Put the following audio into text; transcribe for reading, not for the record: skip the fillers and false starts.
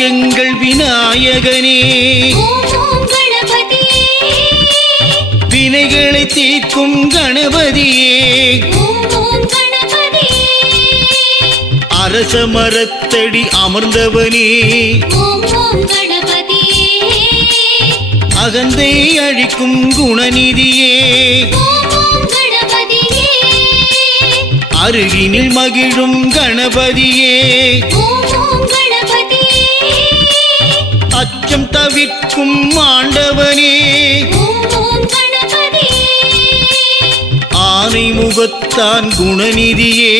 எங்கள் விநாயகனே வினைகளை தீர்க்கும் கணபதியே அரச மரத்தடி அமர்ந்தவனே அகந்தை அழிக்கும் குணநிதியே அருகினில் மகிழும் கணபதியே அச்சம் தவிர்க்கும் ஆண்டவனே ஆனை முகத்தான் குணநிதியே